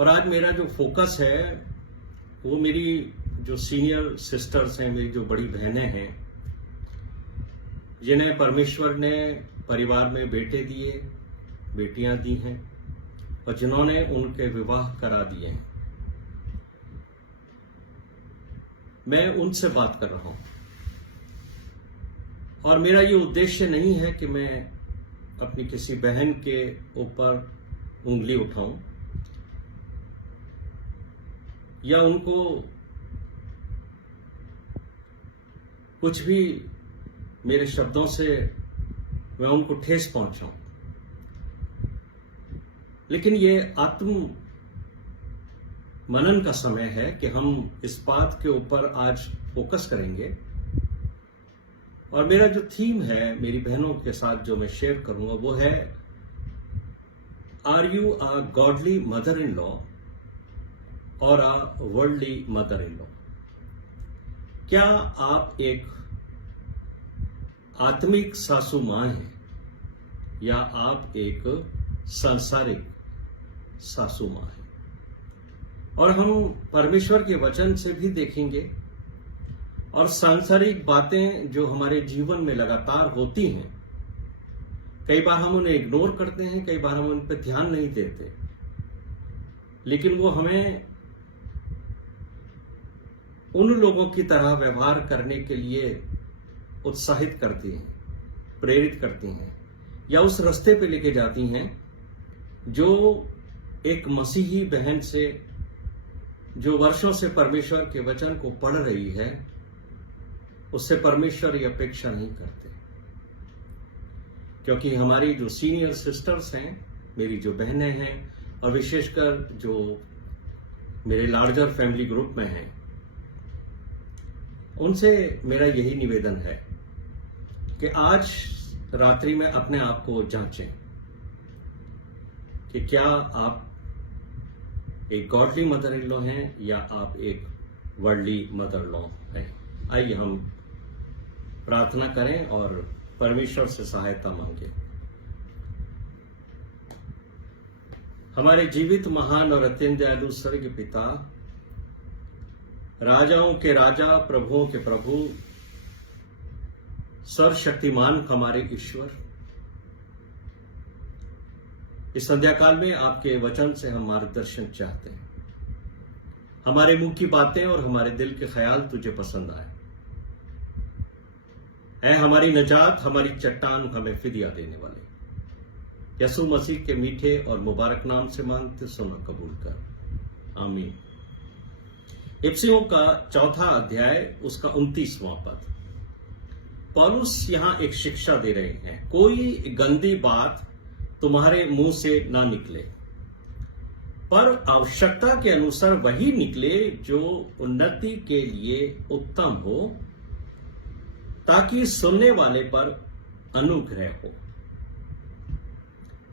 और आज मेरा जो फोकस है वो मेरी जो सीनियर सिस्टर्स हैं, मेरी जो बड़ी बहनें हैं, जिन्हें परमेश्वर ने परिवार में बेटे दिए, बेटियां दी हैं और जिन्होंने उनके विवाह करा दिए हैं, मैं उनसे बात कर रहा हूं। और मेरा ये उद्देश्य नहीं है कि मैं अपनी किसी बहन के ऊपर उंगली उठाऊं या उनको कुछ भी मेरे शब्दों से मैं उनको ठेस पहुंचाऊं, लेकिन ये आत्म मनन का समय है कि हम इस बात के ऊपर आज फोकस करेंगे। और मेरा जो थीम है मेरी बहनों के साथ जो मैं शेयर करूंगा वो है, are you a godly mother in law और a worldly mother in law? क्या आप एक आत्मिक सासू मां हैं या आप एक सांसारिक सासू मां हैं? और हम परमेश्वर के वचन से भी देखेंगे और सांसारिक बातें जो हमारे जीवन में लगातार होती हैं, कई बार हम उन्हें इग्नोर करते हैं, कई बार हम उन पर ध्यान नहीं देते, लेकिन वो हमें उन लोगों की तरह व्यवहार करने के लिए उत्साहित करती हैं, प्रेरित करती हैं या उस रास्ते पे लेके जाती हैं जो एक मसीही बहन से, जो वर्षों से परमेश्वर के वचन को पढ़ रही है, उससे परमेश्वर ये अपेक्षा नहीं करते। क्योंकि हमारी जो सीनियर सिस्टर्स हैं, मेरी जो बहनें हैं और विशेषकर जो मेरे लार्जर फैमिली ग्रुप में हैं, उनसे मेरा यही निवेदन है कि आज रात्रि में अपने आप को जांचें कि क्या आप एक गॉडली मदर इन लॉ हैं या आप एक वर्ल्डली मदर लॉ हैं। आइए हम प्रार्थना करें और परमेश्वर से सहायता मांगे। हमारे जीवित, महान और अत्यंत दयालु स्वर्गीय पिता, राजाओं के राजा, प्रभुओं के प्रभु, सर्वशक्तिमान हमारे ईश्वर, इस संध्या काल में आपके वचन से हम मार्गदर्शन चाहते हैं। हमारे मुंह की बातें और हमारे दिल के ख्याल तुझे पसंद आए। ऐ हमारी निजात, हमारी चट्टान, हमें फिदिया देने वाले यसु मसीह के मीठे और मुबारक नाम से मांगते, सुनो कबूल कर, आमीन। इफिसियों का 4 अध्याय, उसका 29वां पद। पौलुस यहां एक शिक्षा दे रहे हैं, कोई गंदी बात तुम्हारे मुंह से ना निकले, पर आवश्यकता के अनुसार वही निकले जो उन्नति के लिए उत्तम हो, ताकि सुनने वाले पर अनुग्रह हो।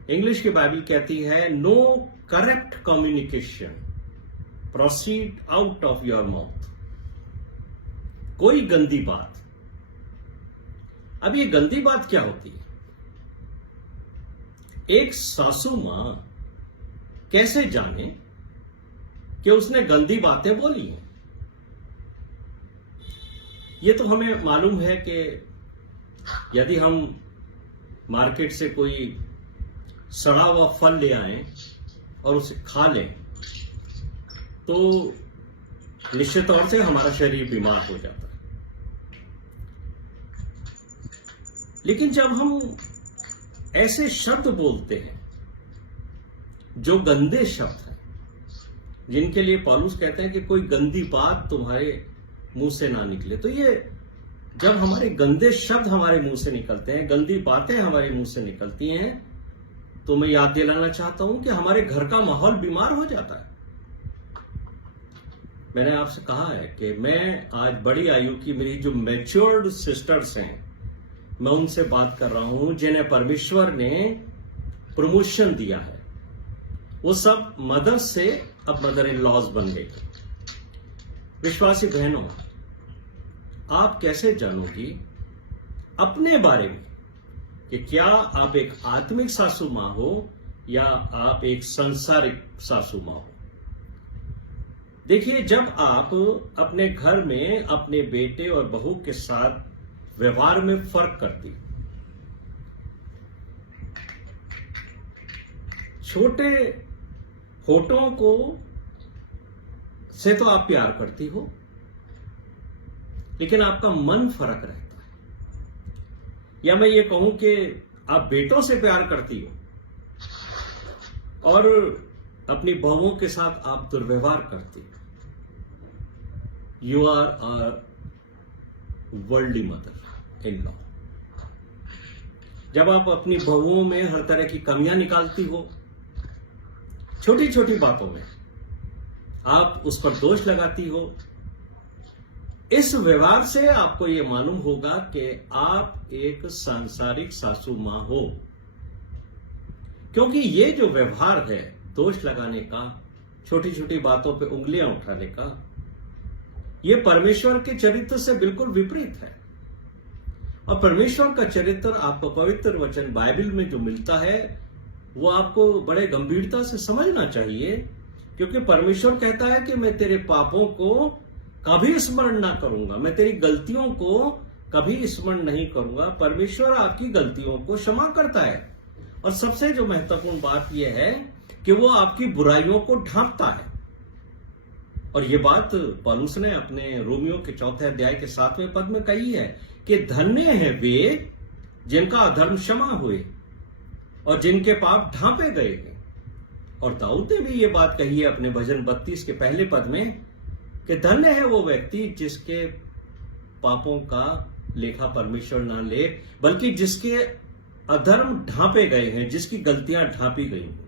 इंग्लिश की बाइबल कहती है, no correct communication proceed out of your mouth. कोई गंदी बात। अब ये गंदी बात क्या होती है? एक सासू मां कैसे जाने कि उसने गंदी बातें बोली हैं? ये तो हमें मालूम है कि यदि हम मार्केट से कोई सड़ा हुआ फल ले आए और उसे खा लें तो निश्चित तौर से हमारा शरीर बीमार हो जाता है। लेकिन जब हम ऐसे शब्द बोलते हैं जो गंदे शब्द हैं, जिनके लिए पौलुस कहते हैं कि कोई गंदी बात तुम्हारे मुंह से ना निकले, तो ये जब हमारे गंदे शब्द हमारे मुंह से निकलते हैं, गंदी बातें हमारे मुंह से निकलती हैं, तो मैं याद दिलाना चाहता हूं कि हमारे घर का माहौल बीमार हो जाता है। मैंने आपसे कहा है कि मैं आज बड़ी आयु की मेरी जो मैच्योर्ड सिस्टर्स हैं, मैं उनसे बात कर रहा हूं, जिन्हें परमेश्वर ने प्रमोशन दिया है। वो सब मदर से अब मदर इन लॉज बन गई। विश्वासी बहनों, आप कैसे जानोगी अपने बारे में कि क्या आप एक आत्मिक सासू मां हो या आप एक सांसारिक सासू मां हो? देखिए, जब आप अपने घर में अपने बेटे और बहू के साथ व्यवहार में फर्क करती, छोटे होठों को से तो आप प्यार करती हो, लेकिन आपका मन फर्क रहता है। या मैं ये कहूं कि आप बेटों से प्यार करती हो और अपनी बहुओं के साथ आप दुर्व्यवहार करती हो। You are a worldly mother in law. जब आप अपनी बहुओं में हर तरह की कमियां निकालती हो, छोटी छोटी बातों में आप उस पर दोष लगाती हो, इस व्यवहार से आपको यह मालूम होगा कि आप एक सांसारिक सासू मां हो। क्योंकि ये जो व्यवहार है दोष लगाने का, छोटी छोटी बातों पे उंगलियां उठाने का, यह परमेश्वर के चरित्र से बिल्कुल विपरीत है। और परमेश्वर का चरित्र आपको पवित्र वचन बाइबल में जो मिलता है वो आपको बड़े गंभीरता से समझना चाहिए। क्योंकि परमेश्वर कहता है कि मैं तेरे पापों को कभी स्मरण ना करूंगा, मैं तेरी गलतियों को कभी स्मरण नहीं करूंगा। परमेश्वर आपकी गलतियों को क्षमा करता है। और सबसे जो महत्वपूर्ण बात यह है कि वो आपकी बुराइयों को ढांपता है। और ये बात पौलुस ने अपने रोमियो के 4 अध्याय के 7वें पद में कही है कि धन्य है वे जिनका अधर्म क्षमा हुए और जिनके पाप ढांपे गए हैं। और दाऊद ने भी ये बात कही है अपने भजन 32 के पहले पद में कि धन्य है वो व्यक्ति जिसके पापों का लेखा परमेश्वर ना ले, बल्कि जिसके अधर्म ढांपे गए हैं, जिसकी गलतियां ढांपी गई हैं।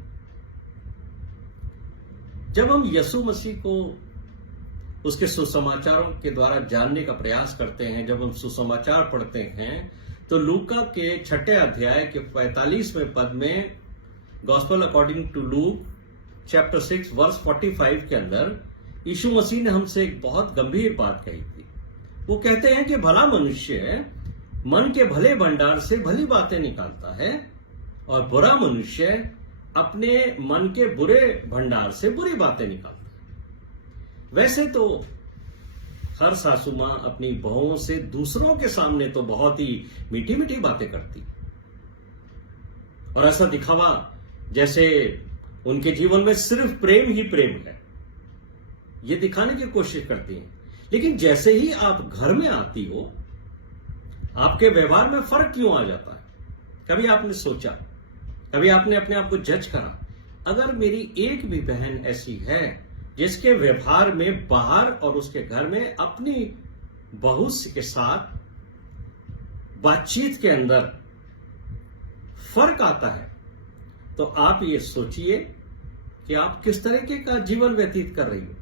जब हम यीशु मसीह को उसके सुसमाचारों के द्वारा जानने का प्रयास करते हैं, जब हम सुसमाचार पढ़ते हैं, तो लूका के 6 अध्याय के 45वें पद में gospel according to Luke chapter 6 verse 45 के अंदर यीशु मसीह ने हमसे एक बहुत गंभीर बात कही थी। वो कहते हैं कि भला मनुष्य मन के भले भंडार से भली बातें निकालता है और बुरा मनुष्य अपने मन के बुरे भंडार से बुरी बातें निकालता है। वैसे तो हर सासू मां अपनी बहुओं से दूसरों के सामने तो बहुत ही मीठी मीठी बातें करती और ऐसा दिखावा जैसे उनके जीवन में सिर्फ प्रेम ही प्रेम है, ये दिखाने की कोशिश करती हैं। लेकिन जैसे ही आप घर में आती हो, आपके व्यवहार में फर्क क्यों आ जाता है? कभी आपने सोचा, कभी आपने अपने आप को जज करा, अगर मेरी एक भी बहन ऐसी है जिसके व्यवहार में बाहर और उसके घर में अपनी बहू के साथ बातचीत के अंदर फर्क आता है, तो आप ये सोचिए कि आप किस तरीके का जीवन व्यतीत कर रही हो।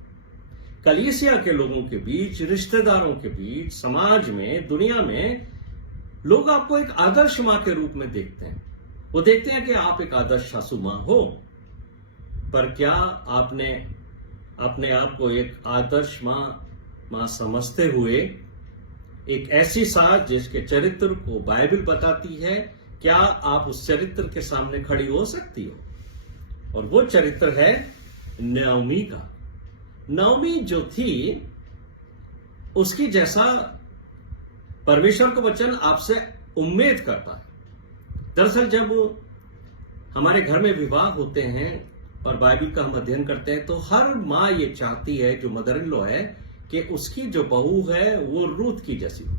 कलीसिया के लोगों के बीच, रिश्तेदारों के बीच, समाज में, दुनिया में लोग आपको एक आदर्श मां के रूप में देखते हैं। वो देखते हैं कि आप एक आदर्श सासू मां हो, पर क्या आपने अपने आप को एक आदर्श मां समझते हुए एक ऐसी सास जिसके चरित्र को बाइबल बताती है, क्या आप उस चरित्र के सामने खड़ी हो सकती हो? और वो चरित्र है नओमी का। नओमी जो थी, उसकी जैसा परमेश्वर का वचन आपसे उम्मीद करता है। दरअसल जब हमारे घर में विवाह होते हैं और बाइबल का हम अध्ययन करते हैं, तो हर मां ये चाहती है, जो मदर इन लॉ है, कि उसकी जो बहू है वो रूथ की जैसी हो।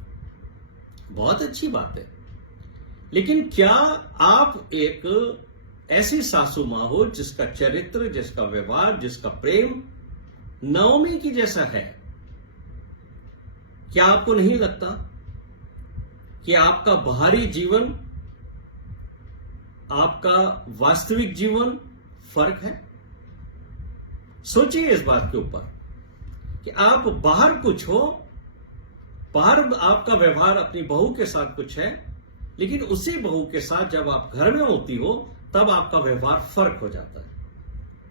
बहुत अच्छी बात है, लेकिन क्या आप एक ऐसी सासू मां हो जिसका चरित्र, जिसका व्यवहार, जिसका प्रेम नओमी की जैसा है? क्या आपको नहीं लगता कि आपका बाहरी जीवन, आपका वास्तविक जीवन फर्क है? सोचिए इस बात के ऊपर कि आप बाहर कुछ हो, बाहर आपका व्यवहार अपनी बहू के साथ कुछ है, लेकिन उसी बहू के साथ जब आप घर में होती हो तब आपका व्यवहार फर्क हो जाता है।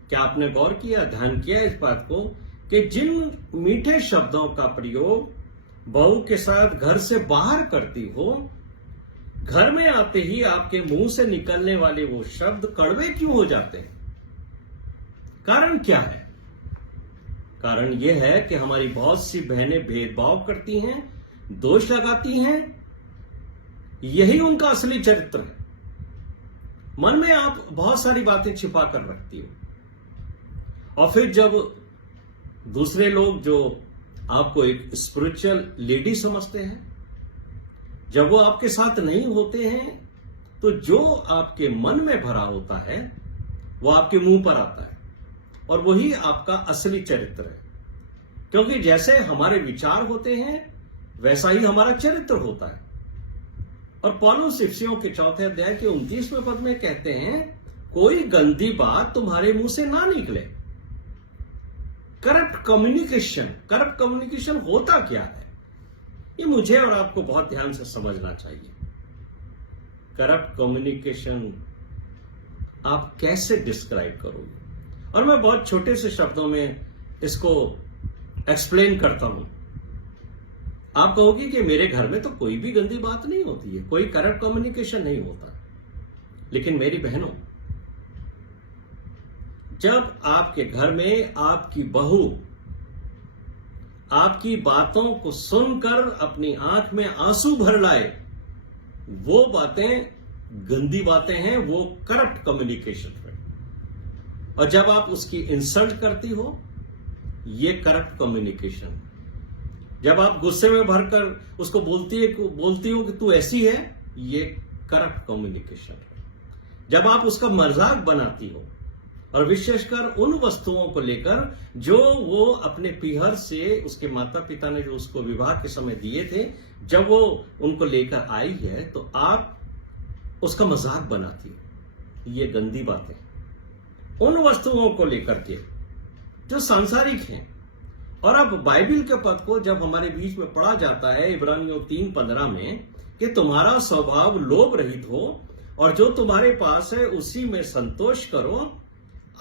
क्या आपने गौर किया, ध्यान किया इस बात को कि जिन मीठे शब्दों का प्रयोग बहू के साथ घर से बाहर करती हो, घर में आते ही आपके मुंह से निकलने वाले वो शब्द कड़वे क्यों हो जाते हैं? कारण क्या है? कारण यह है कि हमारी बहुत सी बहनें भेदभाव करती हैं, दोष लगाती हैं। यही उनका असली चरित्र है। मन में आप बहुत सारी बातें छिपा कर रखती हो और फिर जब दूसरे लोग जो आपको एक स्पिरिचुअल लेडी समझते हैं, जब वो आपके साथ नहीं होते हैं, तो जो आपके मन में भरा होता है वो आपके मुंह पर आता है और वही आपका असली चरित्र है। क्योंकि जैसे हमारे विचार होते हैं वैसा ही हमारा चरित्र होता है। और पौलुस इफिसियों के 4 अध्याय के 29वें पद में कहते हैं, कोई गंदी बात तुम्हारे मुंह से ना निकले। करप्ट कम्युनिकेशन होता क्या है, ये मुझे और आपको बहुत ध्यान से समझना चाहिए। करप्ट कम्युनिकेशन आप कैसे डिस्क्राइब करोगे? और मैं बहुत छोटे से शब्दों में इसको एक्सप्लेन करता हूं। आप कहोगे कि मेरे घर में तो कोई भी गंदी बात नहीं होती है, कोई करप्ट कम्युनिकेशन नहीं होता। लेकिन मेरी बहनों, जब आपके घर में आपकी बहू आपकी बातों को सुनकर अपनी आंख में आंसू भर लाए, वो बातें गंदी बातें हैं, वो करप्ट कम्युनिकेशन है। और जब आप उसकी इंसल्ट करती हो, ये करप्ट कम्युनिकेशन। जब आप गुस्से में भरकर उसको बोलती हो कि तू ऐसी है, ये करप्ट कम्युनिकेशन है। जब आप उसका मजाक बनाती हो, और विशेषकर उन वस्तुओं को लेकर जो वो अपने पीहर से उसके माता पिता ने जो उसको विवाह के समय दिए थे, जब वो उनको लेकर आई है तो आप उसका मजाक बनाती हो, ये गंदी बात है। उन वस्तुओं को लेकर के जो सांसारिक हैं। और अब बाइबल के पद को जब हमारे बीच में पढ़ा जाता है इब्रानियों 3:15 में कि तुम्हारा स्वभाव लोभ रहित हो और जो तुम्हारे पास है उसी में संतोष करो,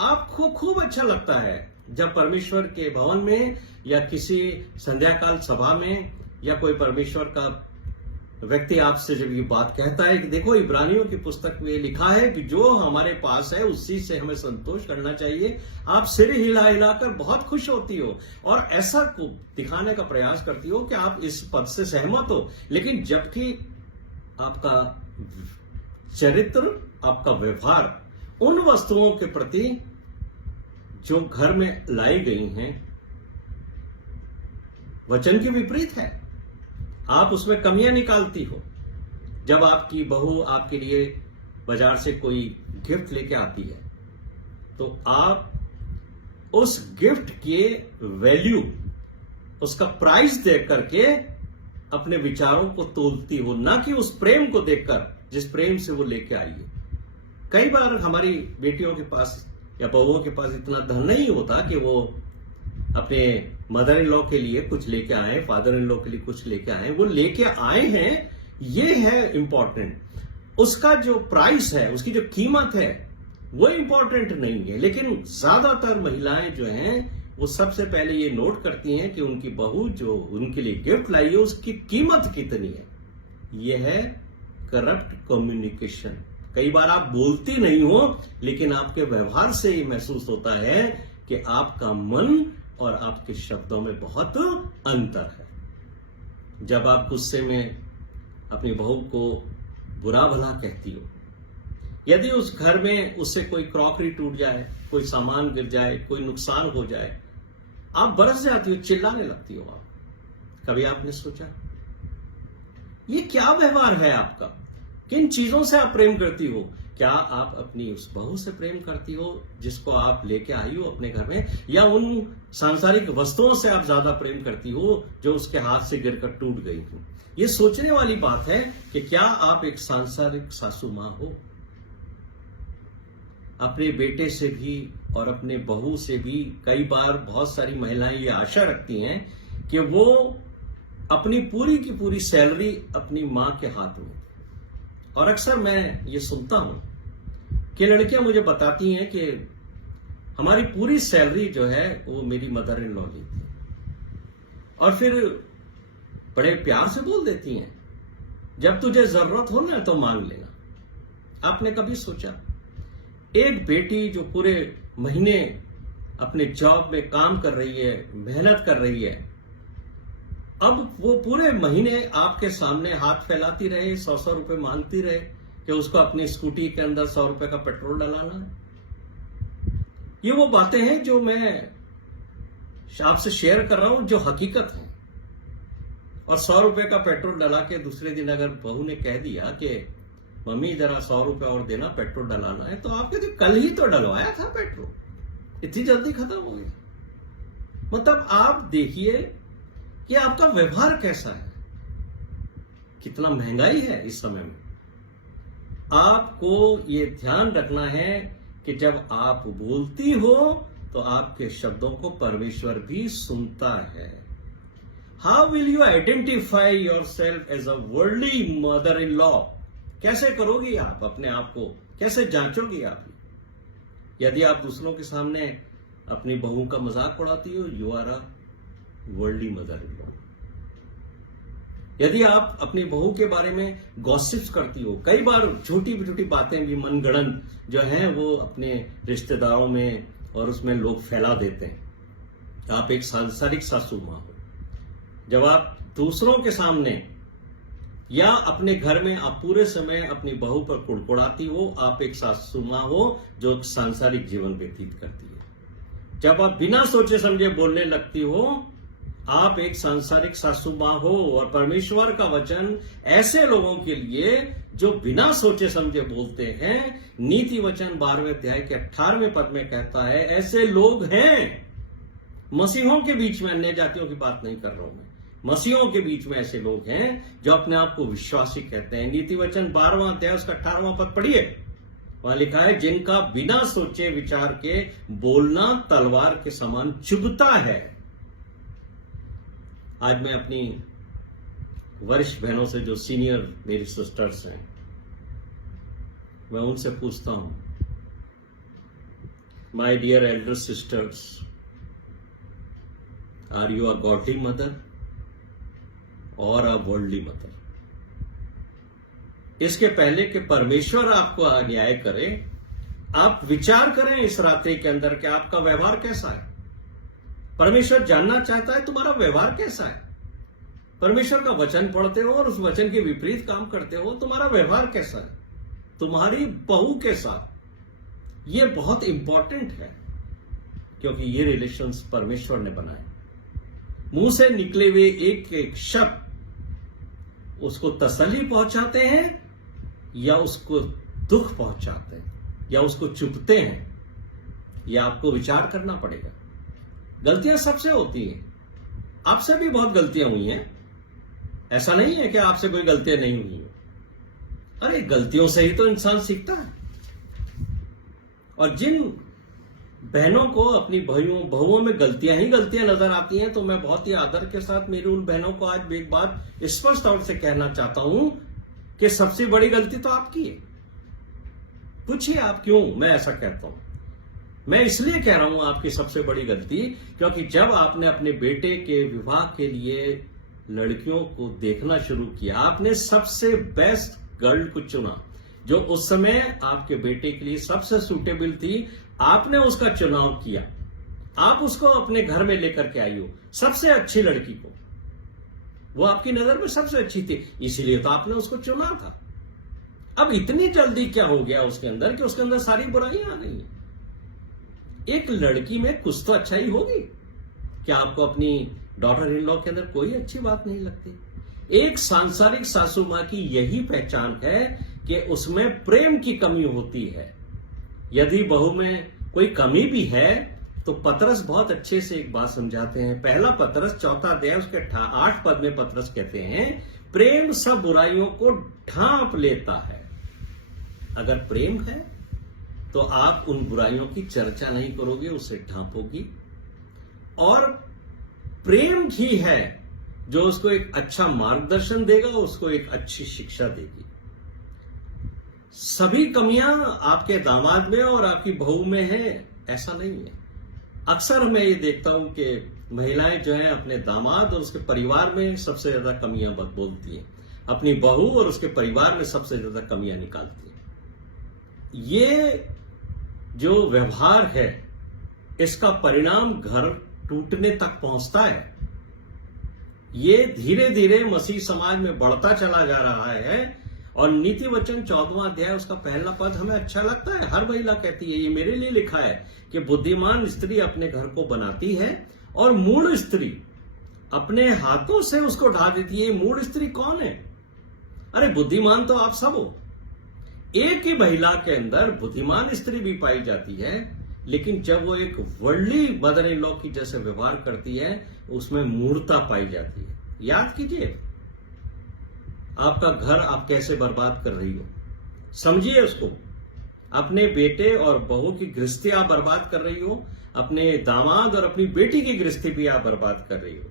आपको खूब अच्छा लगता है जब परमेश्वर के भवन में या किसी संध्याकाल सभा में या कोई परमेश्वर का व्यक्ति आपसे जब ये बात कहता है कि देखो इब्रानियों की पुस्तक में लिखा है कि जो हमारे पास है उसी से हमें संतोष करना चाहिए, आप सिर हिला हिलाकर बहुत खुश होती हो और ऐसा को दिखाने का प्रयास करती हो कि आप इस पद से सहमत हो। लेकिन जबकि आपका चरित्र, आपका व्यवहार उन वस्तुओं के प्रति जो घर में लाई गई हैं वचन के विपरीत है। आप उसमें कमियां निकालती हो। जब आपकी बहू आपके लिए बाजार से कोई गिफ्ट लेके आती है तो आप उस गिफ्ट के वैल्यू, उसका प्राइस देख करके अपने विचारों को तोलती हो, ना कि उस प्रेम को देखकर जिस प्रेम से वो लेके आई है। कई बार हमारी बेटियों के पास या बहुओं के पास इतना धन नहीं होता कि वो अपने मदर इन लॉ के लिए कुछ लेके आए, फादर इन लॉ के लिए कुछ लेके आए। वो लेके आए हैं, ये है इंपॉर्टेंट। उसका जो प्राइस है, उसकी जो कीमत है, वो इंपॉर्टेंट नहीं है। लेकिन ज्यादातर महिलाएं जो हैं वो सबसे पहले ये नोट करती हैं कि उनकी बहू जो उनके लिए गिफ्ट लाई है उसकी कीमत कितनी है। ये है करप्ट कम्युनिकेशन। कई बार आप बोलती नहीं हो लेकिन आपके व्यवहार से ही महसूस होता है कि आपका मन और आपके शब्दों में बहुत अंतर है। जब आप गुस्से में अपनी बहू को बुरा भला कहती हो, यदि उस घर में उससे कोई क्रॉकरी टूट जाए, कोई सामान गिर जाए, कोई नुकसान हो जाए, आप बरस जाती हो, चिल्लाने लगती हो। आप कभी आपने सोचा ये क्या व्यवहार है आपका? किन चीजों से आप प्रेम करती हो? क्या आप अपनी उस बहू से प्रेम करती हो जिसको आप लेके आई हो अपने घर में, या उन सांसारिक वस्तुओं से आप ज्यादा प्रेम करती हो जो उसके हाथ से गिरकर टूट गई हो? ये सोचने वाली बात है कि क्या आप एक सांसारिक सासू मां हो? अपने बेटे से भी और अपने बहू से भी कई बार बहुत सारी महिलाएं ये आशा रखती हैं कि वो अपनी पूरी की पूरी सैलरी अपनी मां के हाथ में। और अक्सर मैं ये सुनता हूं कि लड़कियां मुझे बताती हैं कि हमारी पूरी सैलरी जो है वो मेरी मदर इन लॉ लेती है, और फिर बड़े प्यार से बोल देती हैं जब तुझे जरूरत हो ना तो मांग लेना। आपने कभी सोचा एक बेटी जो पूरे महीने अपने जॉब में काम कर रही है, मेहनत कर रही है, अब वो पूरे महीने आपके सामने हाथ फैलाती रहे, 100-100 रुपए मांगती रहे कि उसको अपनी स्कूटी के अंदर 100 रुपए का पेट्रोल डलाना है। ये वो बातें हैं जो मैं आपसे शेयर कर रहा हूं, जो हकीकत है। और 100 रुपए का पेट्रोल डला के दूसरे दिन अगर बहू ने कह दिया कि मम्मी जरा 100 रुपए और देना, पेट्रोल डलाना है, तो आप कहते कल ही तो डलवाया था पेट्रोल, इतनी जल्दी खत्म हो गया। मतलब आप देखिए कि आपका व्यवहार कैसा है, कितना महंगाई है इस समय में। आपको ये ध्यान रखना है कि जब आप बोलती हो तो आपके शब्दों को परमेश्वर भी सुनता है। How will you identify yourself as a worldly mother in law? कैसे करोगी आप अपने आप को, कैसे जांचोगी आप? यदि आप दूसरों के सामने अपनी बहू का मजाक उड़ाती हो, you are a worldly mother in law. यदि आप अपनी बहू के बारे में गॉसिप्स करती हो, कई बार छोटी छोटी बातें भी मनगढ़ंत जो हैं वो अपने रिश्तेदारों में और उसमें लोग फैला देते हैं, आप एक सांसारिक सासू मां हो। जब आप दूसरों के सामने या अपने घर में आप पूरे समय अपनी बहू पर कुड़कुड़ाती हो, आप एक सासू मां हो जो सांसारिक जीवन व्यतीत करती है। जब आप बिना सोचे समझे बोलने लगती हो, आप एक सांसारिक सासू मां हो। और परमेश्वर का वचन ऐसे लोगों के लिए जो बिना सोचे समझे बोलते हैं, नीति वचन 12वें अध्याय के 18वें पद में कहता है, ऐसे लोग हैं। मसीहों के बीच में, अन्य जातियों की बात नहीं कर रहा हूं मैं, मसीहों के बीच में ऐसे लोग हैं जो अपने आप को विश्वासी कहते हैं। नीति वचन 12वां अध्याय उसका 18वां पद पढ़िए, वहां लिखा है, जिनका बिना सोचे विचार के बोलना तलवार के समान चुभता है। आज मैं अपनी वरिष्ठ बहनों से, जो सीनियर मेरी सिस्टर्स हैं, मैं उनसे पूछता हूं, my dear elder sisters, are you a godly mother और अ वर्ल्डली मदर? इसके पहले कि परमेश्वर आपको न्याय करे, आप विचार करें इस रात्रि के अंदर कि आपका व्यवहार कैसा है। परमेश्वर जानना चाहता है तुम्हारा व्यवहार कैसा है। परमेश्वर का वचन पढ़ते हो और उस वचन के विपरीत काम करते हो, तुम्हारा व्यवहार कैसा है तुम्हारी बहू के साथ। ये बहुत इंपॉर्टेंट है, क्योंकि ये रिलेशंस परमेश्वर ने बनाए। मुंह से निकले हुए एक एक शब्द उसको तसल्ली पहुंचाते हैं या उसको दुख पहुंचाते हैं या उसको चुभते हैं, यह आपको विचार करना पड़ेगा। गलतियां सबसे होती हैं, आपसे भी बहुत गलतियां हुई हैं, ऐसा नहीं है कि आपसे कोई गलतियां नहीं हुई हैं। अरे गलतियों से ही तो इंसान सीखता है। और जिन बहनों को अपनी बहुओं में गलतियां ही गलतियां नजर आती हैं, तो मैं बहुत ही आदर के साथ मेरी उन बहनों को आज एक बात स्पष्ट तौर से कहना चाहता हूं कि सबसे बड़ी गलती तो आपकी है। पूछिए आप क्यों मैं ऐसा कहता हूं। मैं इसलिए कह रहा हूं आपकी सबसे बड़ी गलती, क्योंकि जब आपने अपने बेटे के विवाह के लिए लड़कियों को देखना शुरू किया, आपने सबसे बेस्ट गर्ल को चुना जो उस समय आपके बेटे के लिए सबसे सूटेबल थी। आपने उसका चुनाव किया, आप उसको अपने घर में लेकर के आई हो, सबसे अच्छी लड़की को, वो आपकी नजर में सबसे अच्छी थी, इसीलिए तो आपने उसको चुना था। अब इतनी जल्दी क्या हो गया उसके अंदर कि उसके अंदर सारी बुराइयां आ गई हैं। एक लड़की में कुछ तो अच्छाई होगी। क्या आपको अपनी डॉटर इन लॉ के अंदर कोई अच्छी बात नहीं लगती? एक सांसारिक सासू मां की यही पहचान है कि उसमें प्रेम की कमी होती है। यदि बहू में कोई कमी भी है तो पतरस बहुत अच्छे से एक बात समझाते हैं। पहला पतरस 4वां अध्याय उसके 8 पद में पतरस कहते हैं, प्रेम सब बुराइयों को ढांप लेता है। अगर प्रेम है तो आप उन बुराइयों की चर्चा नहीं करोगे, उसे ढांपोगी। और प्रेम ही है जो उसको एक अच्छा मार्गदर्शन देगा, उसको एक अच्छी शिक्षा देगी। सभी कमियां आपके दामाद में और आपकी बहू में है, ऐसा नहीं है। अक्सर मैं ये देखता हूं कि महिलाएं जो है अपने दामाद और उसके परिवार में सबसे ज्यादा कमियां बोलती हैं, अपनी बहू और उसके परिवार में सबसे ज्यादा कमियां निकालती हैं। ये जो व्यवहार है इसका परिणाम घर टूटने तक पहुंचता है। ये धीरे धीरे मसीह समाज में बढ़ता चला जा रहा है। और नीति वचन 14वां अध्याय उसका पहला पद हमें अच्छा लगता है। हर महिला कहती है, ये मेरे लिए लिखा है कि बुद्धिमान स्त्री अपने घर को बनाती है और मूढ़ स्त्री अपने हाथों से उसको ढा देती है। मूढ़ स्त्री कौन है? अरे बुद्धिमान तो आप सब हो। एक ही महिला के अंदर बुद्धिमान स्त्री भी पाई जाती है, लेकिन जब वो एक वर्ल्डली मदर इन लॉ की जैसे व्यवहार करती है, उसमें मूर्खता पाई जाती है। याद कीजिए, आपका घर आप कैसे बर्बाद कर रही हो, समझिए उसको। अपने बेटे और बहू की गृहस्थी आप बर्बाद कर रही हो, अपने दामाद और अपनी बेटी की गृहस्थी भी आप बर्बाद कर रही हो।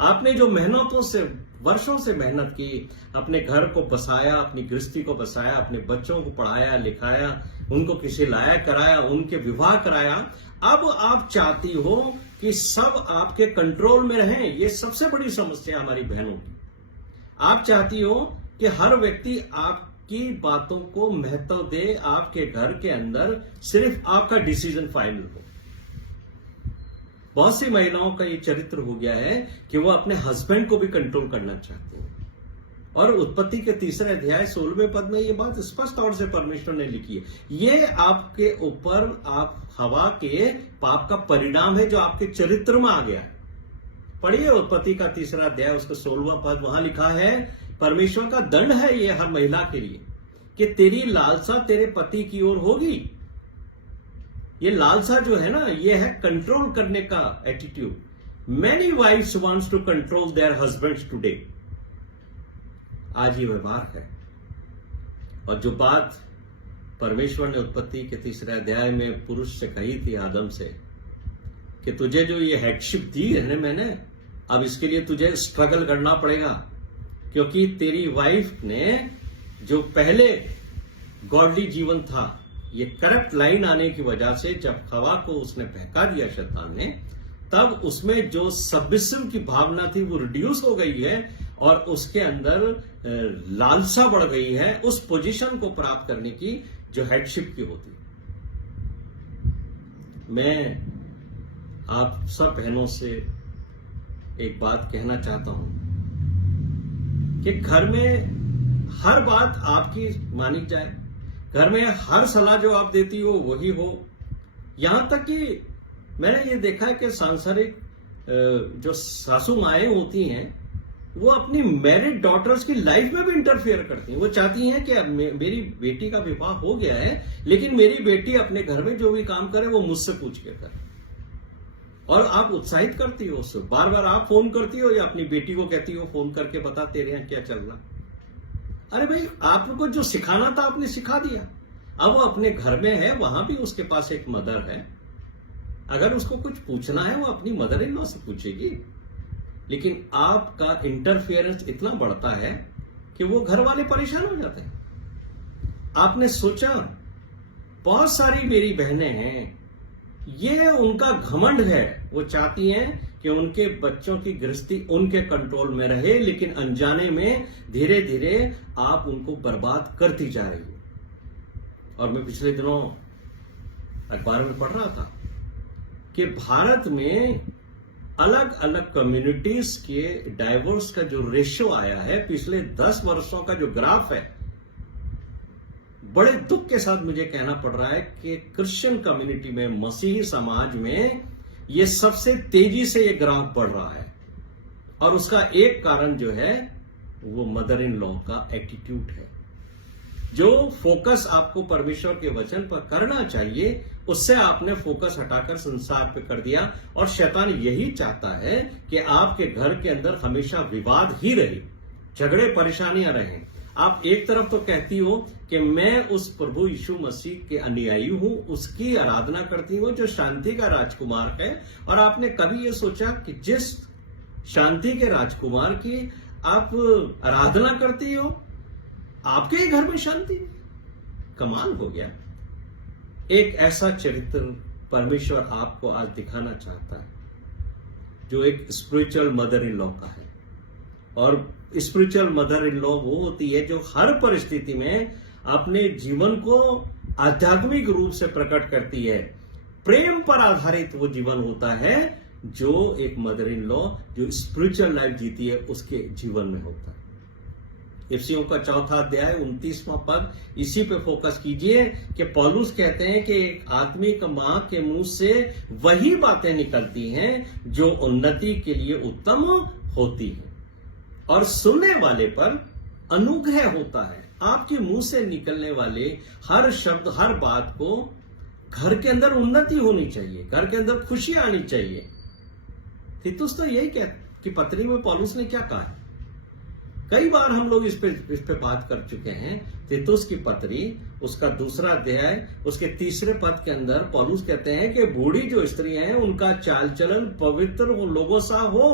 आपने जो मेहनतों से, वर्षों से मेहनत की, अपने घर को बसाया, अपनी गृहस्थी को बसाया, अपने बच्चों को पढ़ाया लिखाया, उनको किसी लायक कराया, उनके विवाह कराया, अब आप चाहती हो कि सब आपके कंट्रोल में रहें। ये सबसे बड़ी समस्या हमारी बहनों की। आप चाहती हो कि हर व्यक्ति आपकी बातों को महत्व दे, आपके घर के अंदर सिर्फ आपका डिसीजन फाइनल हो। बहुत सी महिलाओं का ये चरित्र हो गया है कि वो अपने हस्बैंड को भी कंट्रोल करना चाहती हैं। और उत्पत्ति के 3 अध्याय 16वें पद में ये बात स्पष्ट तौर से परमेश्वर ने लिखी है। ये आपके ऊपर, आप हवा के पाप का परिणाम है जो आपके चरित्र में आ गया है। पढ़िए उत्पत्ति का 3 अध्याय उसका 16वां पद, वहां लिखा है, परमेश्वर का दंड है ये हर महिला के लिए कि तेरी लालसा तेरे पति की ओर होगी। ये लालसा जो है ना, ये है कंट्रोल करने का attitude. Many wifes wants to control their husbands today. आज ये व्यवहार है। और जो बात परमेश्वर ने उत्पत्ति के 3 अध्याय में पुरुष से कही थी, आदम से, कि तुझे जो ये हेडशिप दी है ना मैंने, अब इसके लिए तुझे स्ट्रगल करना पड़ेगा, क्योंकि तेरी वाइफ ने जो पहले गॉडली जीवन था, ये करप्ट लाइन आने की वजह से जब हवा को उसने बहका दिया शैतान ने, तब उसमें जो सबमिसिव की भावना थी वो रिड्यूस हो गई है और उसके अंदर लालसा बढ़ गई है उस पोजीशन को प्राप्त करने की जो हेडशिप की होती। मैं आप सब बहनों से एक बात कहना चाहता हूं कि घर में हर बात आपकी मानी जाए, घर में हर सलाह जो आप देती हो वही हो। यहां तक कि मैंने ये देखा है कि सांसारिक जो सासू माएं होती हैं, वो अपनी मैरिड डॉटर्स की लाइफ में भी इंटरफेयर करती हैं। वो चाहती हैं कि मेरी बेटी का विवाह हो गया है, लेकिन मेरी बेटी अपने घर में जो भी काम करे वो मुझसे पूछ के करे। और आप उत्साहित करती हो उससे, बार बार आप फोन करती हो या अपनी बेटी को कहती हो फोन करके बता तेरे यहां क्या चल रहा। अरे भाई, आपको जो सिखाना था आपने सिखा दिया। अब वो अपने घर में है, वहां भी उसके पास एक मदर है। अगर उसको कुछ पूछना है वो अपनी मदर इन लॉ से पूछेगी। लेकिन आपका इंटरफेरेंस इतना बढ़ता है कि वो घर वाले परेशान हो जाते हैं। आपने सोचा, बहुत सारी मेरी बहनें हैं, ये उनका घमंड है। वो चाहती हैं कि उनके बच्चों की गृहस्थी उनके कंट्रोल में रहे, लेकिन अनजाने में धीरे धीरे आप उनको बर्बाद करती जा रही हो। और मैं पिछले दिनों अखबार में पढ़ रहा था कि भारत में अलग अलग कम्युनिटीज के डाइवोर्स का जो रेशियो आया है, पिछले 10 वर्षों का जो ग्राफ है, बड़े दुख के साथ मुझे कहना पड़ रहा है कि क्रिश्चियन कम्युनिटी में, मसीही समाज में ये सबसे तेजी से ये ग्राफ बढ़ रहा है। और उसका एक कारण जो है वो मदर इन लॉ का एटीट्यूड है। जो फोकस आपको परमेश्वर के वचन पर करना चाहिए, उससे आपने फोकस हटाकर संसार पे कर दिया। और शैतान यही चाहता है कि आपके घर के अंदर हमेशा विवाद ही रहे, झगड़े परेशानियां रहें। आप एक तरफ तो कहती हो कि मैं उस प्रभु यीशु मसीह के अनुयायी हूं, उसकी आराधना करती हूं जो शांति का राजकुमार है। और आपने कभी यह सोचा कि जिस शांति के राजकुमार की आप आराधना करती हो, आपके ही घर में शांति? कमाल हो गया। एक ऐसा चरित्र परमेश्वर आपको आज दिखाना चाहता है जो एक स्पिरिचुअल मदर इन लॉ का है। और स्पिरिचुअल मदर इन लॉ वो होती है जो हर परिस्थिति में अपने जीवन को आध्यात्मिक रूप से प्रकट करती है। प्रेम पर आधारित वो जीवन होता है जो एक मदर इन लॉ जो स्पिरिचुअल लाइफ जीती है उसके जीवन में होता है। इफिसियों का 4 अध्याय 29वां पद, इसी पे फोकस कीजिए कि पौलुस कहते हैं कि एक आत्मिक मां के मुंह से वही बातें निकलती हैं जो उन्नति के लिए उत्तम होती हैं और सुनने वाले पर अनुग्रह होता है। आपके मुंह से निकलने वाले हर शब्द, हर बात को घर के अंदर उन्नति होनी चाहिए, घर के अंदर खुशी आनी चाहिए। तीतुस तो यही कि पत्री में पौलुस ने क्या कहा है, कई बार हम लोग इस पे बात कर चुके हैं। तीतुस की पत्री उसका 2 अध्याय उसके 3 पद के अंदर पौलुस कहते हैं कि बूढ़ी जो स्त्रियां हैं उनका चाल चलन पवित्र लोगों सा हो,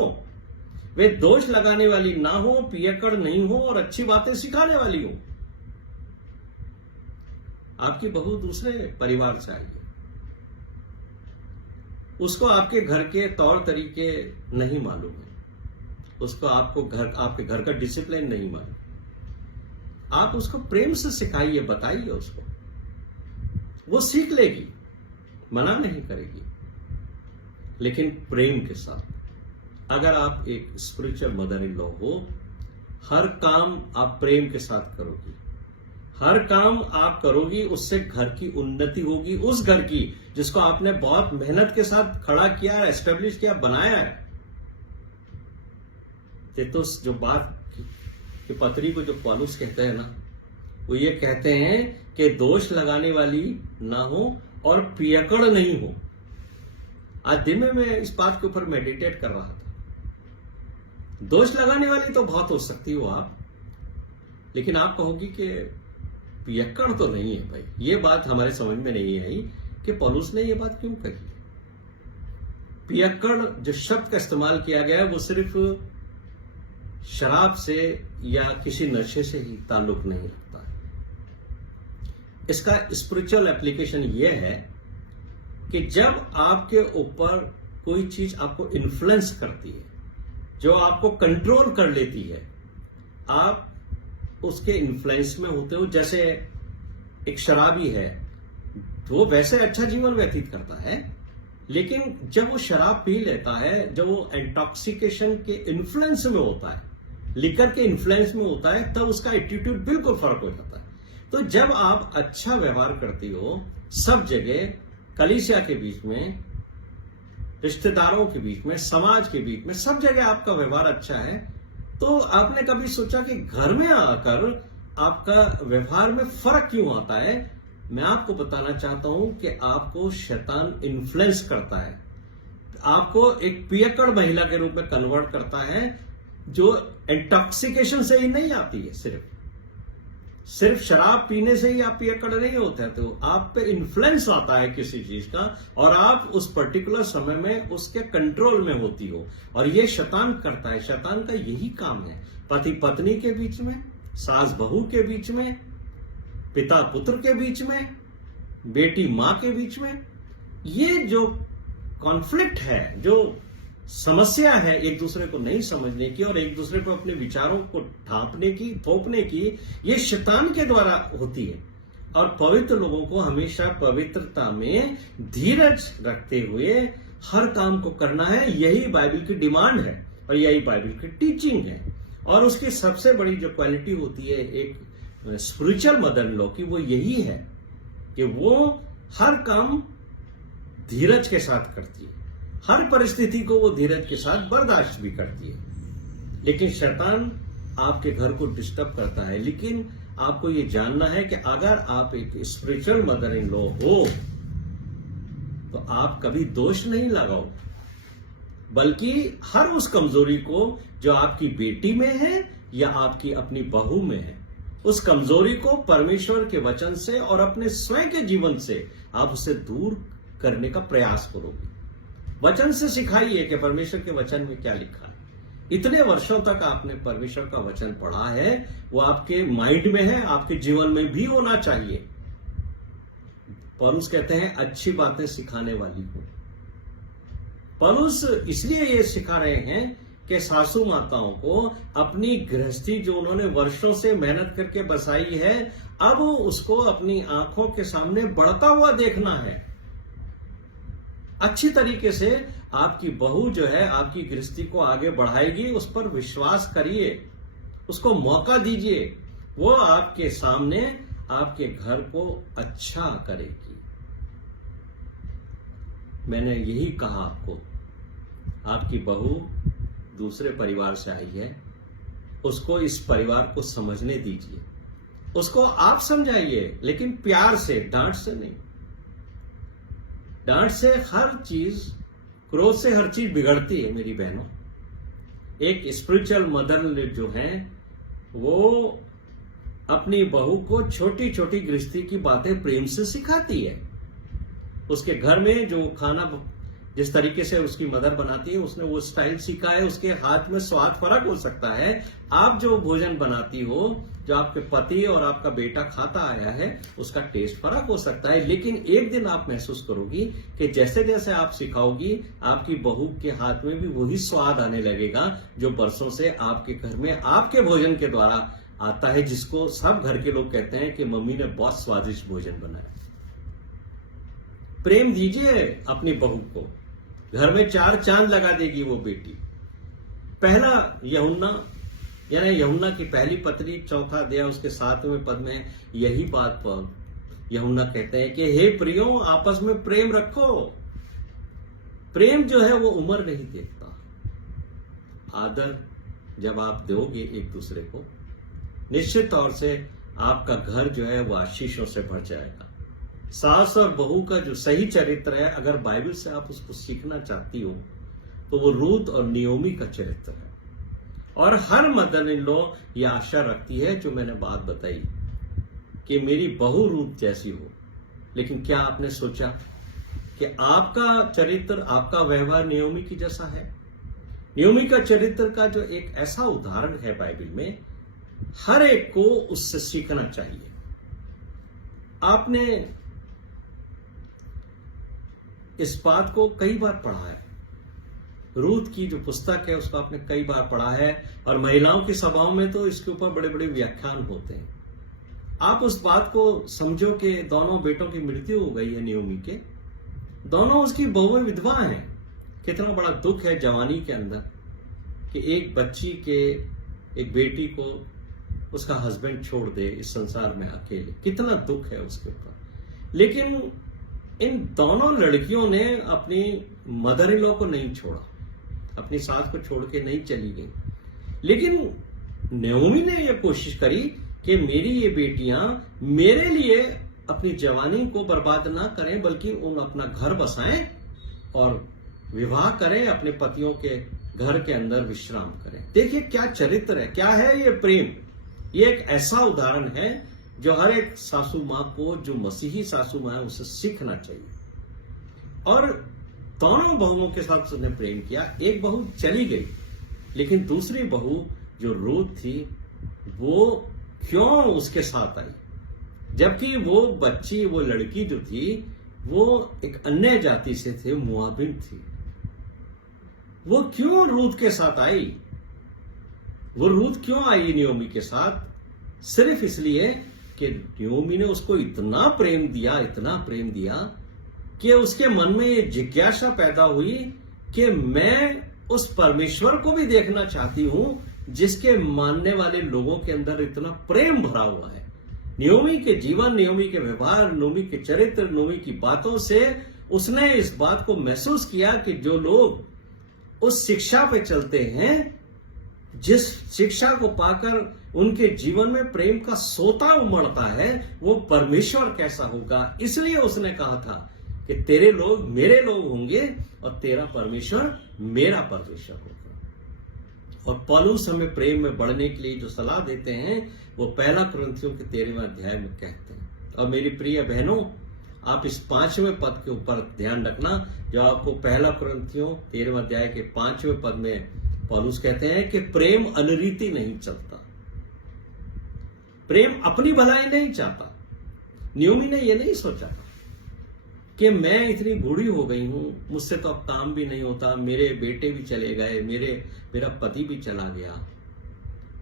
वे दोष लगाने वाली ना हो, पियक्कड़ नहीं हो और अच्छी बातें सिखाने वाली हो। आपकी बहू दूसरे परिवार से आई है, उसको आपके घर के तौर तरीके नहीं मालूम है, उसको आपके घर का डिसिप्लिन नहीं मालूम। आप उसको प्रेम से सिखाइए, बताइए उसको, वो सीख लेगी, मना नहीं करेगी, लेकिन प्रेम के साथ। अगर आप एक स्पिरिचुअल मदर इन लॉ हो, हर काम आप प्रेम के साथ करोगी, हर काम आप करोगी, उससे घर की उन्नति होगी, उस घर की जिसको आपने बहुत मेहनत के साथ खड़ा किया, एस्टेब्लिश किया, बनाया है। तो जो बात की पत्री को जो पौलुस कहते हैं ना, वो ये कहते हैं कि दोष लगाने वाली ना हो और पियक्कड़ नहीं हो। आज दिन में मैं इस बात के ऊपर मेडिटेट कर रहा था। दोष लगाने वाली तो बहुत हो सकती हो आप, लेकिन आप कहोगी कि पियक्कड़ तो नहीं है भाई। ये बात हमारे समझ में नहीं आई कि पौलुस ने ये बात क्यों कही। पियक्कड़ जो शब्द का इस्तेमाल किया गया है वो सिर्फ शराब से या किसी नशे से ही ताल्लुक नहीं रखता है। इसका स्पिरिचुअल एप्लीकेशन यह है कि जब आपके ऊपर कोई चीज आपको इन्फ्लुएंस करती है, जो आपको कंट्रोल कर लेती है, आप उसके इन्फ्लुएंस में होते हो। जैसे एक शराबी है, वो वैसे अच्छा जीवन व्यतीत करता है, लेकिन जब वो शराब पी लेता है, जब वो इंटॉक्सिकेशन के इन्फ्लुएंस में होता है, लिकर के इन्फ्लुएंस में होता है, तब उसका एटीट्यूड बिल्कुल फर्क हो जाता है। तो जब आप अच्छा व्यवहार करती हो सब जगह, कलीसिया के बीच में, रिश्तेदारों के बीच में, समाज के बीच में, सब जगह आपका व्यवहार अच्छा है, तो आपने कभी सोचा कि घर में आकर आपका व्यवहार में फर्क क्यों आता है? मैं आपको बताना चाहता हूं कि आपको शैतान इन्फ्लुएंस करता है, आपको एक पियक्कड़ महिला के रूप में कन्वर्ट करता है, जो इंटॉक्सिकेशन से ही नहीं आती है। सिर्फ शराब पीने से ही आप पियक्कड़ नहीं होते, तो आप पे इन्फ्लुएंस आता है किसी चीज का, और आप उस पर्टिकुलर समय में उसके कंट्रोल में होती हो। और ये शैतान करता है। शैतान का यही काम है, पति पत्नी के बीच में, सास बहू के बीच में, पिता पुत्र के बीच में, बेटी मां के बीच में, ये जो कॉन्फ्लिक्ट है, जो समस्या है एक दूसरे को नहीं समझने की और एक दूसरे को अपने विचारों को ढांपने की, थोपने की, ये शैतान के द्वारा होती है। और पवित्र लोगों को हमेशा पवित्रता में धीरज रखते हुए हर काम को करना है। यही बाइबल की डिमांड है और यही बाइबल की टीचिंग है। और उसकी सबसे बड़ी जो क्वालिटी होती है एक स्पिरिचुअल मदर इन लॉ की, वो यही है कि वो हर काम धीरज के साथ करती है, हर परिस्थिति को वो धीरज के साथ बर्दाश्त भी करती है। लेकिन शैतान आपके घर को डिस्टर्ब करता है। लेकिन आपको ये जानना है कि अगर आप एक स्पिरिचुअल मदर इन लॉ हो तो आप कभी दोष नहीं लगाओ, बल्कि हर उस कमजोरी को जो आपकी बेटी में है या आपकी अपनी बहू में है, उस कमजोरी को परमेश्वर के वचन से और अपने स्वयं के जीवन से आप उसे दूर करने का प्रयास करोगे। वचन से सिखाइए कि परमेश्वर के वचन में क्या लिखा है। इतने वर्षों तक आपने परमेश्वर का वचन पढ़ा है, वो आपके माइंड में है, आपके जीवन में भी होना चाहिए। पौलुस कहते हैं अच्छी बातें सिखाने वाली हो। पौलुस इसलिए ये सिखा रहे हैं कि सासू माताओं को अपनी गृहस्थी जो उन्होंने वर्षों से मेहनत करके बसाई है, अब उसको अपनी आंखों के सामने बढ़ता हुआ देखना है। अच्छी तरीके से आपकी बहू जो है आपकी गृहस्थी को आगे बढ़ाएगी, उस पर विश्वास करिए, उसको मौका दीजिए, वो आपके सामने आपके घर को अच्छा करेगी। मैंने यही कहा आपको, आपकी बहू दूसरे परिवार से आई है, उसको इस परिवार को समझने दीजिए, उसको आप समझाइए, लेकिन प्यार से, डांट से नहीं। डांट से हर चीज, क्रोध से हर चीज बिगड़ती है मेरी बहनों। एक स्पिरिचुअल मदर जो है वो अपनी बहू को छोटी छोटी गृहस्थी की बातें प्रेम से सिखाती है। उसके घर में जो खाना जिस तरीके से उसकी मदर बनाती है, उसने वो स्टाइल सीखा है, उसके हाथ में स्वाद फर्क हो सकता है। आप जो भोजन बनाती हो, जो आपके पति और आपका बेटा खाता आया है, उसका टेस्ट फर्क हो सकता है, लेकिन एक दिन आप महसूस करोगी कि जैसे जैसे आप सिखाओगी, आपकी बहू के हाथ में भी वही स्वाद आने लगेगा जो बरसों से आपके घर में आपके भोजन के द्वारा आता है, जिसको सब घर के लोग कहते हैं कि मम्मी ने बहुत स्वादिष्ट भोजन बनाया। प्रेम दीजिए अपनी बहू को, घर में 4 चांद लगा देगी वो बेटी। पहला यूहन्ना, यानी यूहन्ना की पहली पत्री 4 अध्याय उसके 7वें पद में यही बात पर यूहन्ना कहते हैं कि हे प्रियो, आपस में प्रेम रखो। प्रेम जो है वो उम्र नहीं देखता। आदर जब आप दोगे एक दूसरे को, निश्चित तौर से आपका घर जो है वो आशीषों से भर जाएगा। सास और बहू का जो सही चरित्र है, अगर बाइबल से आप उसको सीखना चाहती हो तो वो रूथ और नियोमी का चरित्र है। और हर मदर इन लॉ ये आशा रखती है, जो मैंने बात बताई, कि मेरी बहू रूथ जैसी हो। लेकिन क्या आपने सोचा कि आपका चरित्र, आपका व्यवहार नियोमी की जैसा है? नियोमी का चरित्र का जो एक ऐसा उदाहरण है बाइबल में, हर एक को उससे सीखना चाहिए। आपने इस बात को कई बार पढ़ा है, रूथ की जो पुस्तक है उसको आपने कई बार पढ़ा है, और महिलाओं की सभाओं में तो इसके ऊपर बड़े बड़े व्याख्यान होते हैं। आप उस बात को समझो कि दोनों बेटों की मृत्यु हो गई है नियोमी के, दोनों उसकी बहुएं विधवा हैं। कितना बड़ा दुख है जवानी के अंदर कि एक बच्ची के, एक बेटी को उसका हस्बैंड छोड़ दे इस संसार में अकेले, कितना दुख है उसके ऊपर। लेकिन इन दोनों लड़कियों ने अपनी मदर इन लॉ को नहीं छोड़ा, अपनी सास को छोड़ के नहीं चली गई। लेकिन नयोमी ने यह कोशिश करी कि मेरी ये बेटियां मेरे लिए अपनी जवानी को बर्बाद ना करें, बल्कि उन अपना घर बसाएं और विवाह करें, अपने पतियों के घर के अंदर विश्राम करें। देखिए क्या चरित्र है, क्या है ये प्रेम। ये एक ऐसा उदाहरण है जो हर एक सासू मां को, जो मसीही सासू मां है, उसे सीखना चाहिए। और दोनों बहुओं के साथ उसने प्रेम किया। एक बहू चली गई, लेकिन दूसरी बहू जो रूथ थी वो क्यों उसके साथ आई, जबकि वो बच्ची, वो लड़की जो थी वो एक अन्य जाति से थे, मुआबिन थी। वो क्यों रूथ के साथ आई? वो रूथ क्यों आई नियोमी के साथ? सिर्फ इसलिए कि नियोमी ने उसको इतना प्रेम दिया, इतना प्रेम दिया कि उसके मन में ये जिज्ञासा पैदा हुई कि मैं उस परमेश्वर को भी देखना चाहती हूं जिसके मानने वाले लोगों के अंदर इतना प्रेम भरा हुआ है। नियोमी के जीवन, नियोमी के व्यवहार, नियोमी के चरित्र, नियोमी की बातों से उसने इस बात को महसूस किया कि जो लोग उस शिक्षा पे चलते हैं, जिस शिक्षा को पाकर उनके जीवन में प्रेम का सोता उमड़ता है, वो परमेश्वर कैसा होगा। इसलिए उसने कहा था कि तेरे लोग मेरे लोग होंगे और तेरा परमेश्वर मेरा परमेश्वर होगा। और पौलुस हमें प्रेम में बढ़ने के लिए जो सलाह देते हैं वो 1 कुरिन्थियों के 13वें अध्याय में कहते हैं। और मेरी प्रिय बहनों, आप इस 5वें पद के ऊपर ध्यान रखना, जो आपको 1 कुरिन्थियों 13वें अध्याय के 5वें पद में पौलुस कहते हैं कि प्रेम अनरीति नहीं चलता, प्रेम अपनी भलाई नहीं चाहता। नियोमी ने यह नहीं सोचा कि मैं इतनी बूढ़ी हो गई हूं, मुझसे तो अब काम भी नहीं होता, मेरे बेटे भी चले गए, मेरा पति भी चला गया,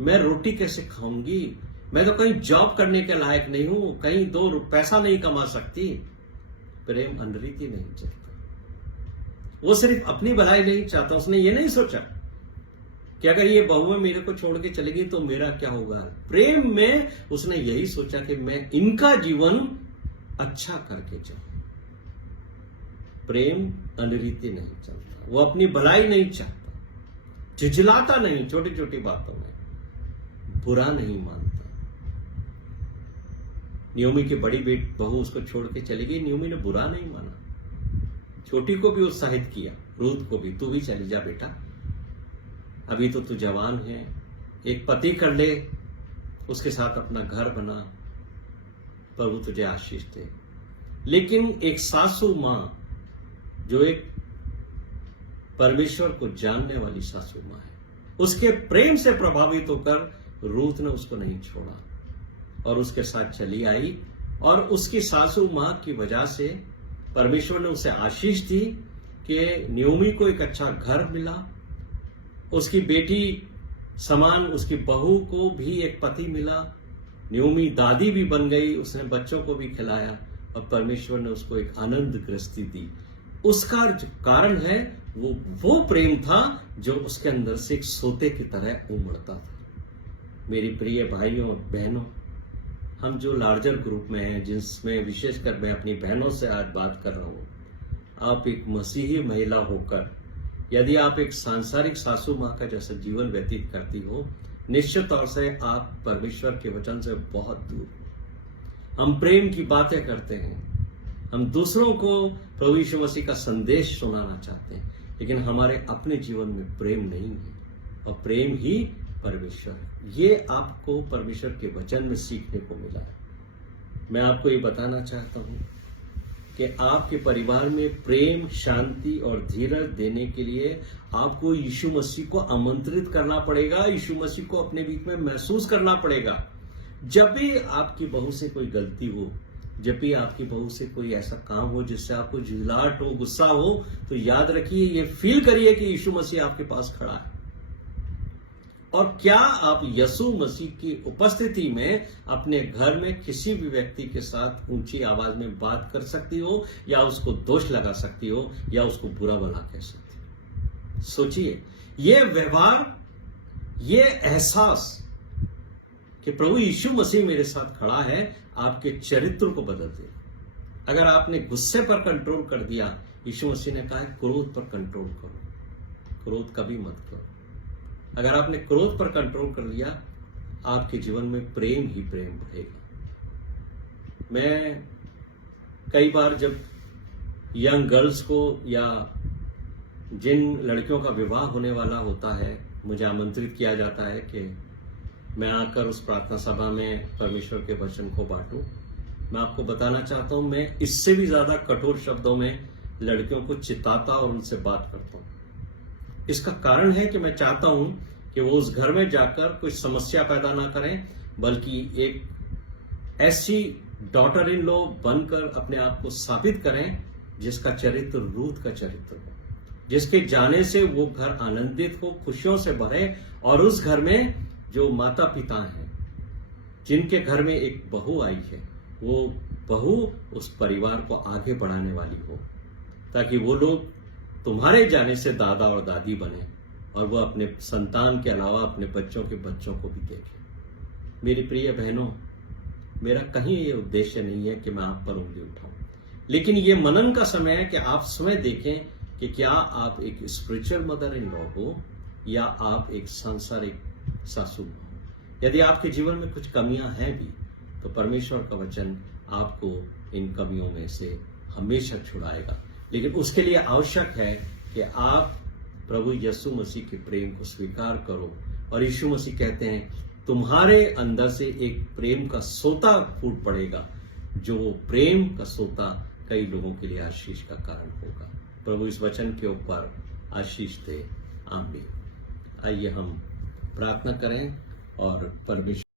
मैं रोटी कैसे खाऊंगी, मैं तो कहीं जॉब करने के लायक नहीं हूं, कहीं 2 पैसा नहीं कमा सकती। प्रेम अनरीति नहीं चलता। वो सिर्फ अपनी भलाई नहीं चाहता, उसने ये नहीं सोचा कि अगर ये बहुएं मेरे को छोड़ के चलेगी तो मेरा क्या होगा। प्रेम में उसने यही सोचा कि मैं इनका जीवन अच्छा करके चलूं। प्रेम अनरीति नहीं चलता, वो अपनी भलाई नहीं चाहता, झिझलाता नहीं, छोटी छोटी बातों में बुरा नहीं मानता। नियोमी की बड़ी बहू उसको छोड़ के चली गई, नियोमी ने बुरा नहीं माना, छोटी को भी उत्साहित किया, रूथ को भी, तू भी चली जा बेटा, अभी तो तू जवान है, एक पति कर ले, उसके साथ अपना घर बना, प्रभु तुझे आशीष दे। लेकिन एक सासू मां, जो एक परमेश्वर को जानने वाली सासू मां है, उसके प्रेम से प्रभावित होकर रूथ ने उसको नहीं छोड़ा और उसके साथ चली आई, और उसकी सासू मां की वजह से परमेश्वर ने उसे आशीष दी कि नियोमी को एक अच्छा घर मिला, उसकी बेटी समान उसकी बहू को भी एक पति मिला, नियोमी दादी भी बन गई, उसने बच्चों को भी खिलाया और परमेश्वर ने उसको एक आनंद गृहस्थी दी। उसका जो कारण है वो प्रेम था जो उसके अंदर से एक सोते की तरह उमड़ता था। मेरी प्रिय भाइयों और बहनों, हम जो लार्जर ग्रुप में हैं, जिसमें विशेषकर मैं अपनी बहनों से आज बात कर रहा हूं, आप एक मसीही महिला होकर यदि आप एक सांसारिक सासू मां का जैसा जीवन व्यतीत करती हो, निश्चित तौर से आप परमेश्वर के वचन से बहुत दूर हो। हम प्रेम की बातें करते हैं, हम दूसरों को प्रभु यीशु मसीह का संदेश सुनाना चाहते हैं, लेकिन हमारे अपने जीवन में प्रेम नहीं है, और प्रेम ही परमेश्वर है। ये आपको परमेश्वर के वचन में सीखने को मिला है। मैं आपको ये बताना चाहता हूं कि आपके परिवार में प्रेम, शांति और धीरज देने के लिए आपको यीशु मसीह को आमंत्रित करना पड़ेगा, यीशु मसीह को अपने बीच में महसूस करना पड़ेगा। जब भी आपकी बहू से कोई गलती हो, जब भी आपकी बहू से कोई ऐसा काम हो जिससे आपको झिझलाहट हो, गुस्सा हो, तो याद रखिए, ये फील करिए कि यीशु मसीह आपके पास खड़ा है। और क्या आप यीशु मसीह की उपस्थिति में अपने घर में किसी भी व्यक्ति के साथ ऊंची आवाज में बात कर सकती हो, या उसको दोष लगा सकती हो, या उसको बुरा भला कह सकती हो? सोचिए, ये व्यवहार, ये एहसास कि प्रभु यीशु मसीह मेरे साथ खड़ा है, आपके चरित्र को बदल देगा। अगर आपने गुस्से पर कंट्रोल कर दिया, यीशु मसीह ने कहा है क्रोध पर कंट्रोल करो, क्रोध कभी मत करो। अगर आपने क्रोध पर कंट्रोल कर लिया, आपके जीवन में प्रेम ही प्रेम बढ़ेगा। मैं कई बार जब यंग गर्ल्स को या जिन लड़कियों का विवाह होने वाला होता है, मुझे आमंत्रित किया जाता है कि मैं आकर उस प्रार्थना सभा में परमेश्वर के वचन को बांटूं, मैं आपको बताना चाहता हूं, मैं इससे भी ज्यादा कठोर शब्दों में लड़कियों को चिताता और उनसे बात करता हूं। इसका कारण है कि मैं चाहता हूं कि वो उस घर में जाकर कोई समस्या पैदा ना करें, बल्कि एक ऐसी डॉटर इन लॉ बनकर अपने आप को साबित करें जिसका चरित्र रूथ का चरित्र हो, जिसके जाने से वो घर आनंदित हो, खुशियों से भरे, और उस घर में जो माता पिता हैं, जिनके घर में एक बहू आई है, वो बहू उस परिवार को आगे बढ़ाने वाली हो, ताकि वो लोग तुम्हारे जाने से दादा और दादी बने और वो अपने संतान के अलावा अपने बच्चों के बच्चों को भी देखें। मेरी प्रिय बहनों, मेरा कहीं ये उद्देश्य नहीं है कि मैं आप पर उंगली उठाऊं, लेकिन ये मनन का समय है कि आप स्वयं देखें कि क्या आप एक स्पिरिचुअल मदर इन लॉ हो या आप एक सांसारिक सासू मां हो। यदि आपके जीवन में कुछ कमियां हैं भी, तो परमेश्वर का वचन आपको इन कमियों में से हमेशा छुड़ाएगा। लेकिन उसके लिए आवश्यक है कि आप प्रभु यीशु मसीह के प्रेम को स्वीकार करो। और यीशु मसीह कहते हैं तुम्हारे अंदर से एक प्रेम का सोता फूट पड़ेगा, जो प्रेम का सोता कई लोगों के लिए आशीष का कारण होगा। प्रभु इस वचन के ऊपर आशीष दे, आमीन। आइए हम प्रार्थना करें और परमेश्वर